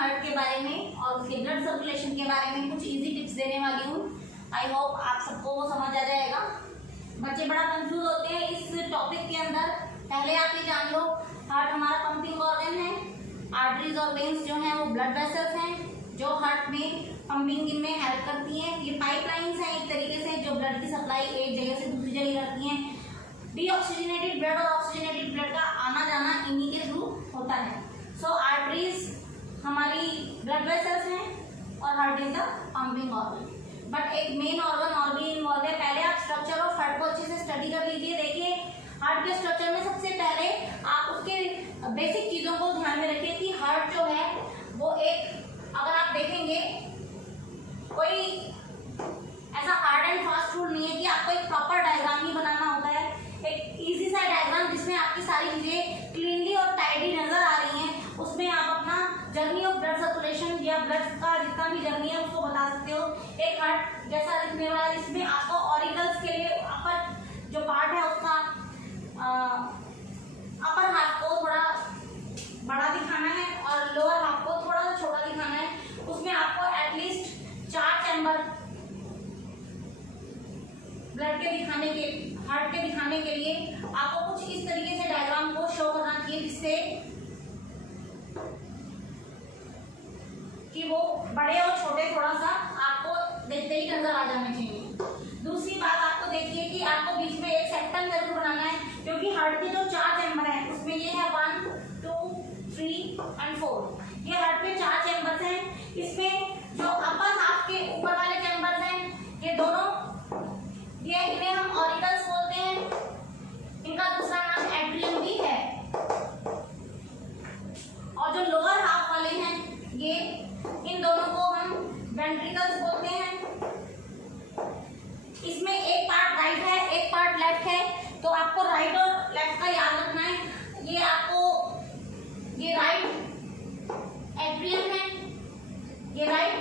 Heart के बारे में और उसके ब्लड सर्कुलेशन के बारे में कुछ इजी टिप्स देने वाली हूँ। आई होप आप सबको वो समझ आ जाएगा। बच्चे बड़ा कंफ्यूज होते हैं इस टॉपिक के अंदर। पहले आप ये जान लो, हार्ट हमारा पंपिंग ऑर्गन है। आर्टरीज और वेन्स जो हैं वो ब्लड वेसल्स हैं जो हार्ट में पंपिंग में हेल्प करती हैं। ये पाइपलाइंस हैं एक तरीके से जो ब्लड की सप्लाई एक जगह से दूसरी जगह करती हैं। डीऑक्सीजनेटेड ब्लड और ऑक्सीजनेटेड ब्लड का आना जाना इन्हीं के थ्रू होता है। सो आर्टरीज हमारी ब्लड वेसल्स हैं और heart is the pumping organ. But एक मेन ऑर्गन और भी इन्वॉल्व है। पहले आप स्ट्रक्चर ऑफ हार्ट को अच्छे से स्टडी कर लीजिए। देखिए हार्ट के स्ट्रक्चर में सबसे पहले आप उसके बेसिक चीजों को ध्यान में रखिए कि हार्ट जो है वो एक, अगर आप देखेंगे कोई ऐसा हार्ड एंड फास्ट रूल नहीं है कि आपको एक प्रॉपर डायग्राम ही बनाना होता है। एक इजी सा डायग्राम जिसमें आपकी सारी चीजें क्लीनली और टाइडी नजर आ रही हैं, उसमें आप अपना जर्नी ऑफ ब्लड सर्कुलेशन या ब्लड का जितना भी जर्नी है उसको बता सकते हो। एक हार्ट जैसा दिखने वाला है जिसमें आपको ऑरिकल्स के लिए अपर जो पार्ट है उसका अपर हाफ को थोड़ा बड़ा दिखाना है और लोअर हाफ को थोड़ा सा छोटा दिखाना है। उसमें आपको एटलीस्ट 4 चैम्बर ब्लड के दिखाने के, हार्ट के दिखाने के लिए आपको कुछ इस तरीके से डायग्राम को शो करना चाहिए जिससे कि वो बड़े और छोटे थोड़ा सा आपको देखते ही नजर आ जाने चाहिए। दूसरी बात आपको देखिए कि आपको बीच में एक सेक्टम जरूर बनाना है क्योंकि हार्ट के जो 4 चैम्बर हैं उसमें ये है 1, 2, 3 और 4। ये हार्ट के 4 चैम्बर्स हैं। इसमें जो अपर हाफ के ऊपर वाले चैम्बर्स हैं ये दोनों, ये इन्हें हम ऑरिकल्स बोलते हैं। इनका दूसरा नाम एट्रियम भी है। और जो लोअर हाफ वाले हैं ये, इन दोनों को हम वेंट्रिकल्स बोलते हैं। इसमें एक पार्ट राइट है एक पार्ट लेफ्ट है, तो आपको राइट और लेफ्ट का याद रखना है। ये आपको, ये राइट एट्रियम है, ये राइट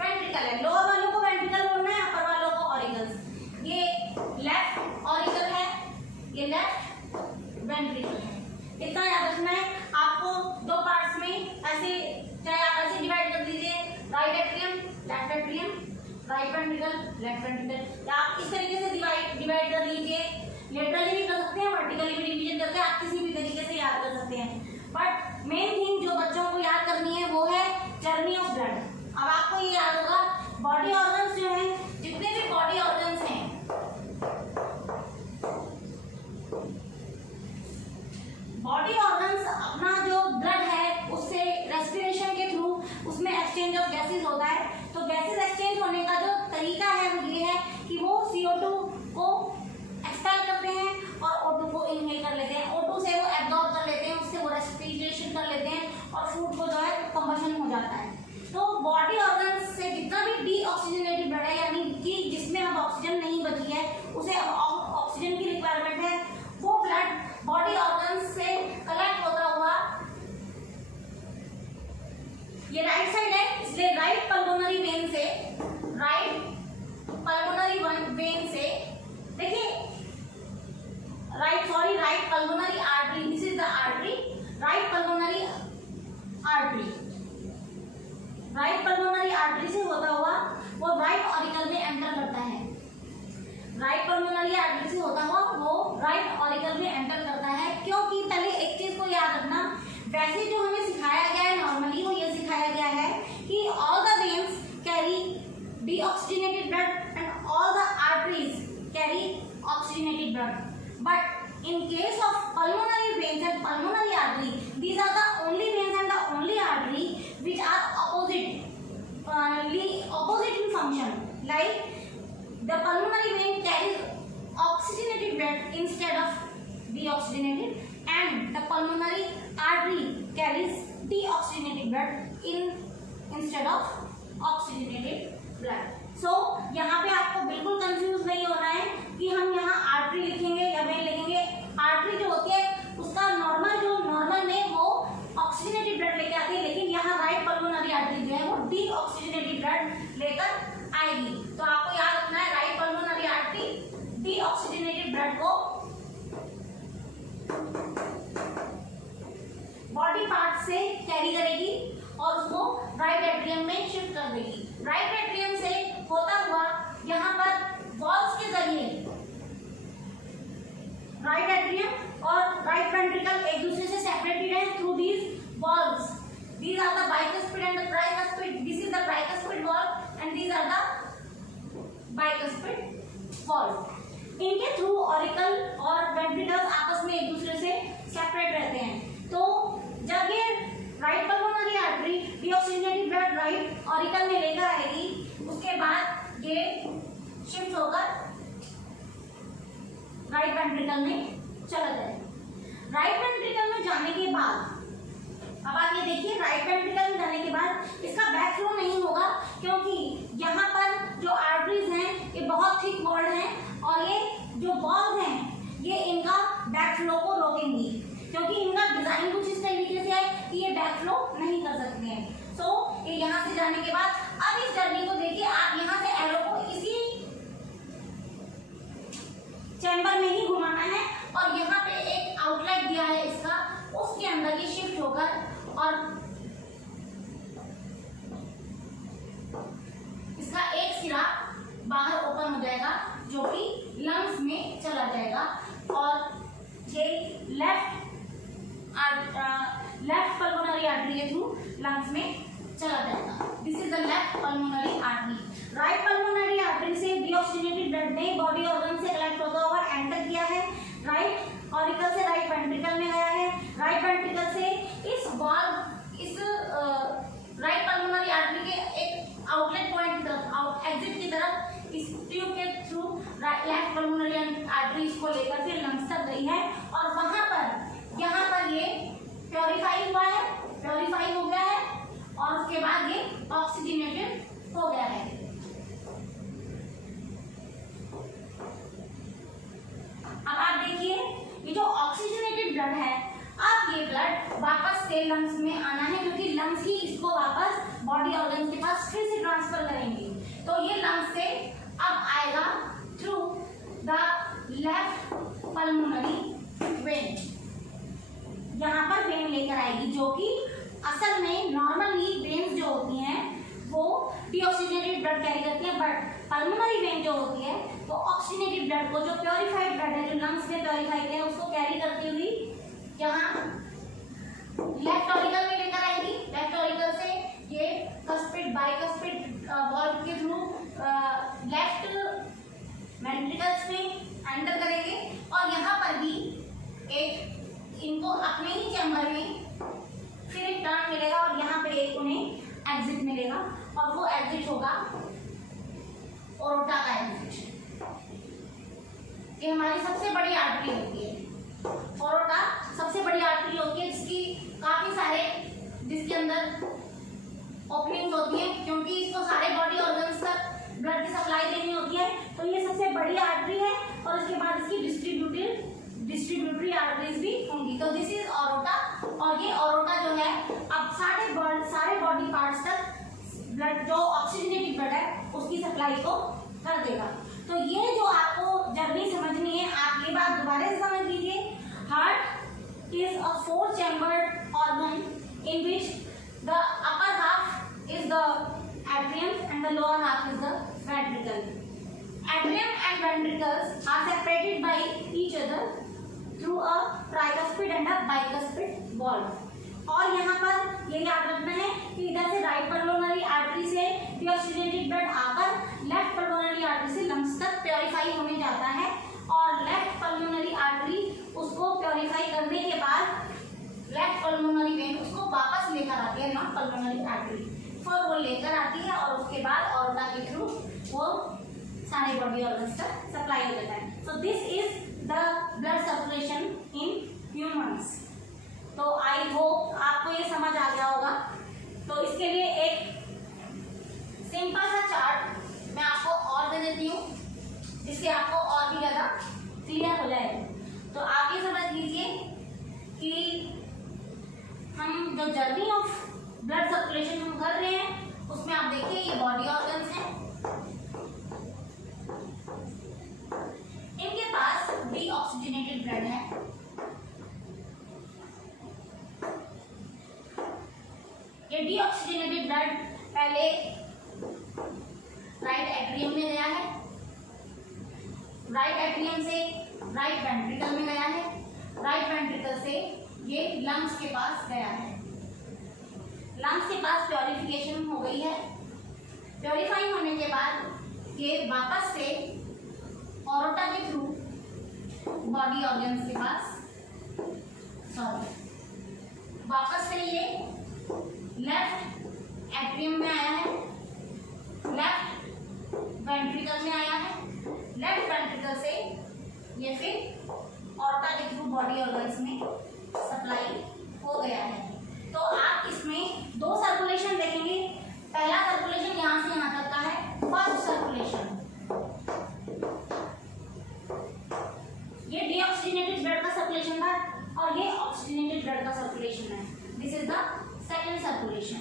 वेंट्रिकल है। लोअर वालों को वेंट्रिकल बोलना है, अपर वालों को ऑरिकल्स। ये लेफ्ट ऑरिकल है, ये लेफ्ट वेंट्रिकल है। इतना याद रखना है आपको। 2 पार्ट्स में ऐसे, चाहे आप ऐसे डिवाइड कर दीजिए, right atrium left atrium, right ventricle left ventricle, या आप इस तरीके से डिवाइड कर लीजिए। लेटरली भी कर सकते हैं, वर्टिकली भी डिवीजन करके आप किसी भी तरीके से याद कर सकते हैं। बट मेन थिंग जो बच्चों को याद करनी है वो है जर्नी ऑफ ब्लड। अब आपको ये याद होगा बॉडी ऑर्गन्स जो हैं, जितने भी बॉडी ऑर्गन्स हैं, बॉडी ऑर्गन्स अपना जो ब्लड है उससे रेस्पिरेशन के थ्रू उसमें एक्सचेंज ऑफ गैसेस होता है। तो गैसेस एक्सचेंज होने का जो तरीका है वो ये है कि वो CO2 को एक्सपेल करते हैं और O2 को इनहेल कर लेते हैं। O2 से वो एब्जॉर्ब कर लेते हैं, उससे वो रेस्पिरेशन कर लेते हैं और फूड को जो है कंबशन हो जाता है। तो बॉडी ऑर्गन्स से जितना भी डीऑक्सीजनेटेड ब्लड है, यानी कि जिसमें अब ऑक्सीजन नहीं बची है, उसे ऑक्सीजन की रिक्वायरमेंट है, वो ब्लड बॉडी ऑर्गन्स से कलेक्ट होता हुआ, ये राइट साइड है इसलिए राइट पल्मोनरी वेन से, राइट पल्मोनरी वेन से, देखिए right pulmonary artery, this is the artery, right pulmonary artery, right pulmonary artery से होता हुआ वो राइट ऑरिकल में एंटर करता है। राइट पल्मोनरी आर्टरी से होता हुआ वो राइट ऑरिकल में एंटर करता है। क्योंकि पहले एक चीज को याद रखना, वैसे जो हमें सिखाया गया है नॉर्मली वो ये सिखाया गया है कि all the veins carry deoxygenated blood and all the arteries carry oxygenated blood. But in case of pulmonary veins and pulmonary artery, these are the only veins and the only artery which are opposite in function. Like the pulmonary vein carries oxygenated blood instead of deoxygenated, and the pulmonary artery carries deoxygenated blood instead of oxygenated blood. So यहाँ पे आपको बिल्कुल confuse नहीं होना है कि हम यहाँ आर्टरी लिखेंगे या वेन लिखेंगे। आर्टरी जो होती है उसका नॉर्मल नेम वो ऑक्सीजनेटेड ब्लड लेके आती है, लेकिन यहाँ राइट पल्मोनरी आर्टरी जो है वो डीऑक्सीजनेटेड ब्लड लेकर आएगी। तो आपको याद रखना है right pulmonary artery deoxygenated blood को बॉडी पार्ट से कैरी करेगी और उसको राइट एट्रियम से होता हुआ यहाँ पर वॉल्स के जरिए राइट एट्रियम और राइट वेंट्रिकल एक दूसरे से सेपरेटेड है through these walls. These are the bicuspid and the tricuspid. This is the tricuspid valve and these are the bicuspid valve. इनके थ्रू ऑरिकल और वेंट्रिकल्स आपस में एक दूसरे से सेपरेट रहते हैं. तो जब ये right pulmonary artery deoxygenated blood right auricle में लेकर आएगी, उसके बाद ये शिफ्ट होकर राइट वेंट्रिकल में चला जाएगा. राइट वेंट्रिकल में जाने के बाद अब आप ये देखिए, राइट वेंट्रिकल में जाने के बाद इसका बैक फ्लो नहीं होगा, क्योंकि यहाँ पर जो आर्टरीज हैं ये बहुत थिक वॉल्ड हैं और ये जो वॉल्व हैं ये इनका बैक फ्लो को रोकेंगी, क्योंकि इनका डिजाइन कुछ इस तरीके से है कि ये बैक फ्लो नहीं कर सकते हैं. सो ये यहाँ से जाने के बाद अब इस जर्नी को देखिए, आप यहाँ से एरो को इसी चैम्बर में ही घुमाना है और यहाँ पे एक आउटलेट दिया है इसका, उसके अंदर ये शिफ्ट होकर और इसका एक सिरा बाहर ओपन हो जाएगा जो कि लंग्स में चला जाएगा और ये लेफ्ट पल्मोनरी आर्टरी के थ्रू लंग्स में चला जाएगा. This is the left pulmonary artery. Right pulmonary artery से डीऑक्सीजनेटेड ब्लड ने बॉडी ऑर्गन से कलेक्ट होता हुआ एंटर किया है, राइट ऑरिकल से राइट वेंट्रिकल में गया है, राइट वेंट्रिकल से इस राइट पल्मोनरी आर्टरी के एक आउटलेट पॉइंट की तरफ, एग्जिट की तरफ इस ट्यूब के थ्रू लेफ्ट पल्मोनरी आर्टरी इसको लेकर फिर लंग्स तक गई है और वहां पर यहाँ पर ये प्योरीफाई हुआ है, प्योरीफाई हो गया है और उसके बाद ये ऑक्सीजनेटेड हो गया है. अब आप देखिए, ये जो ऑक्सीजनेटेड ब्लड है, अब ये ब्लड वापस से लंग्स में आना है, क्योंकि लंग्स ही इसको वापस बॉडी ऑर्गन के पास फिर से ट्रांसफर करेंगे. तो ये लंग्स से अब आएगा through the left pulmonary vein. यहाँ पर वेन लेकर आएगी, जो कि असल में नॉर्मली वेन्स जो होती हैं वो डीऑक्सीजनेटेड ब्लड कैरी करती है, बट पल्मोनरी वेन जो होती है वो ऑक्सीजनेटेड ब्लड को, जो प्योरीफाइड ब्लड है जो लंग्स में प्योरीफाई है, उसको कैरी करती हुई यहाँ लेफ्ट ऑरिकल में लेकर आएगी. लेफ्ट ऑरिकल से ये कस्पिड बाइकस्पिड वॉल्व के थ्रू लेफ्ट वेंट्रिकल्स में एंटर करेंगे और यहाँ पर भी एक इनको अपने ही चैम्बर में फिर एक टर्न मिलेगा और यहाँ पे एक उन्हें एग्जिट मिलेगा और वो एग्जिट होगा ओरोटा का एग्जिट. ये हमारी सबसे बड़ी आर्टरी होती है. ओरोटा सबसे बड़ी आर्टरी होती है जिसकी काफी सारे जिसके अंदर ओपनिंग्स होती है, क्योंकि इसको सारे बॉडी ऑर्गन्स तक ब्लड की सप्लाई देनी होती है. तो ये सबसे बड़ी आर्टरी है और इसके बाद इसकी डिस्ट्रीब्यूटरी आर्टरीज भी होंगी. तो दिस इज ओरोटा और ये ओरोटा जो है अब सारे बॉडी पार्ट्स तक ब्लड जो ऑक्सीजनेटेड ब्लड है उसकी सप्लाई को कर देगा. तो ये जो आपको जर्नी समझनी है, आप ये बात दोबारा से समझ लीजिए. Heart is a 4 chambered organ in which the upper half is the atrium and the lower half is the ventricle. Atrium and ventricles are separated by each other through a tricuspid and a bicuspid valve. और यहाँ पर ये याद रखना है कि इधर से राइट पल्मोनरी आर्टरी से डीऑक्सीजनेटेड ब्लड आकर लेफ्ट पल्मोनरी आर्टरी से लंग्स तक प्योरीफाई होने जाता है और लेफ्ट पल्मोनरी आर्टरी उसको प्योरीफाई करने के बाद लेफ्ट पल्मोनरी वेन उसको वापस लेकर आती है नॉर्थ पल्मोनरी आर्टरी, फिर वो लेकर आती है और उसके बाद ऑर्गा के थ्रू वो सारे बॉडी ऑर्गन्स तक सप्लाई हो जाता है. So this is the blood circulation in humans. तो आई होप आपको ये समझ आ गया होगा. तो इसके लिए एक सिंपल सा चार्ट मैं आपको और दे देती हूँ जिससे आपको और भी ज़्यादा क्लियर हो जाएगा. तो आप ये समझ लीजिए कि हम जो जर्नी ऑफ ब्लड सर्कुलेशन हम कर रहे हैं उसमें आप देखिए ये बॉडी ऑर्गन्स हैं, इनके पास डीऑक्सीजनेटेड ब्लड है. ये डीऑक्सीजनेटेड ब्लड पहले राइट एट्रियम में गया है, राइट एट्रियम से राइट वेंट्रिकल में गया है, राइट वेंट्रिकल से ये लंग्स के पास गया है। लंग्स के पास प्योरिफिकेशन हो गई है। प्योरीफाई होने के बाद ये वापस से ऑरोटा के थ्रू बॉडी ऑर्गन्स के पास, वापस से ये लेफ्ट एट्रियम में आया है, लेफ्ट वेंट्रिकल में आया है, लेफ्ट वेंट्रिकल से ये फिर ऑरोटा के थ्रू बॉडी ऑर्गन्स में सप्लाई हो गया है। तो आप इसमें दो सर्कुलेशन देखेंगे। पहला सर्कुलेशन यहाँ से यहाँ तक का है, फर्स्ट सर्कुलेशन। ये डीऑक्सीजनेटेड ब्लड का सर्कुलेशन था और ये ऑक्सीजनेटेड ब्लड का सर्कुलेशन है। This is the second circulation.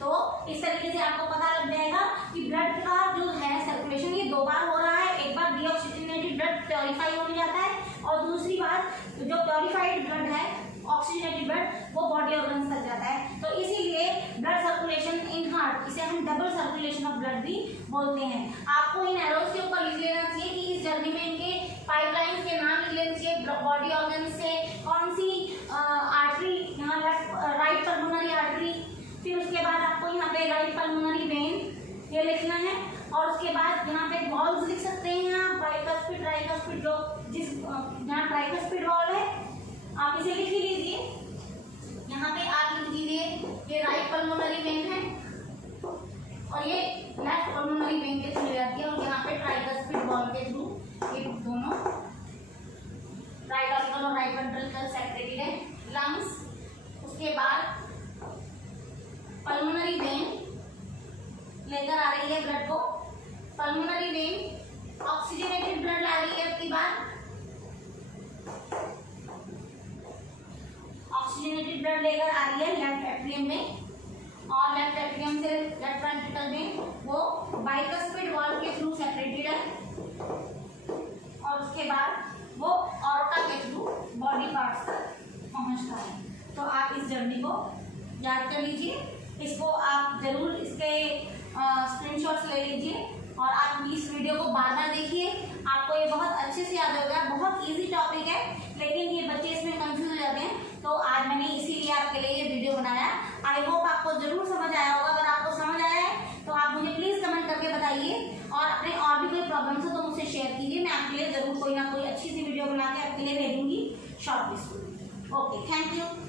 तो इस तरीके से आपको पता लग जाएगा कि ब्लड का जो है सर्कुलेशन ये दो बार हो रहा है। एक बार डीऑक्सीजनेटेड ब्लड प्योरीफाई हो जाता है और दूसरी बार जो प्योरीफाइड ब्लड है ऑक्सीजनेटेड ब्लड वो बॉडी ऑर्गन्स तक जाता है। तो इसीलिए ब्लड सर्कुलेशन इन हार्ट, इसे हम डबल सर्कुलेशन ऑफ ब्लड भी बोलते हैं। आपको इन एरोज के ऊपर लिख लेना चाहिए कि इस जर्नी में इनके पाइपलाइंस के नाम लिख लेना चाहिए। बॉडी ऑर्गन्स से कौन सी आर्टरी, यहाँ राइट पल्मोनरी आर्टरी, फिर उसके बाद आपको यहाँ पे राइट पल्मोनरी वेन ये लिखना है और उसके बाद यहाँ पे वॉल्व्स लिख सकते हैं। यहाँ बाइकस्पिड, ट्राइकस्पिड, जो जिस जहाँ ट्राइकस्पिड वॉल्व है आप इसे लिख ही लीजिए। यहाँ पे आप लिख दीजिए ये राइट पल्मोनरी वेन है और ये लेफ्ट पल्मोनरी वेन के थ्रू जाती है और यहाँ पे ट्राइकस्पिड वॉल्व के थ्रू ये दोनों राइट ऑरिकल और राइट वेंट्रिकल सेक्रेटेड है। लंग्स, उसके बाद पल्मोनरी वेन लेकर आ रही है ब्लड को। पल्मोनरी वेन ऑक्सीजनेटेड ब्लड ला रही है आपकी बात, ऑक्सीजनेटेड ब्लड लेकर आ रही है लेफ्ट एट्रियम में और लेफ्ट एट्रियम से लेफ्ट वेंट्रिकल में वो बाइकस्पिड वॉल्व के थ्रू सेपरेटेड है और उसके बाद वो ऑरोटा के थ्रू बॉडी पार्ट्स तक पहुंचता है। तो आप इस जर्नी को याद कर लीजिए। इसको आप जरूर इसके स्क्रीनशॉट्स ले लीजिए और आप इस वीडियो को बार बार देखिए, आपको ये बहुत अच्छे से याद होगा। बहुत इजी टॉपिक है लेकिन ये बच्चे इसमें कंफ्यूज हो जाते हैं, तो आज मैंने इसीलिए आपके लिए ये वीडियो बनाया। आई होप आपको जरूर समझ आया होगा। अगर आपको समझ आया है तो आप मुझे प्लीज कमेंट करके बताइए और अपने और भी कोई प्रॉब्लम्स हो तो मुझसे शेयर कीजिए। मैं आपके लिए जरूर कोई ना कोई अच्छी सी वीडियो बना के आपके लिए भेजूंगी short list. Okay, thank you.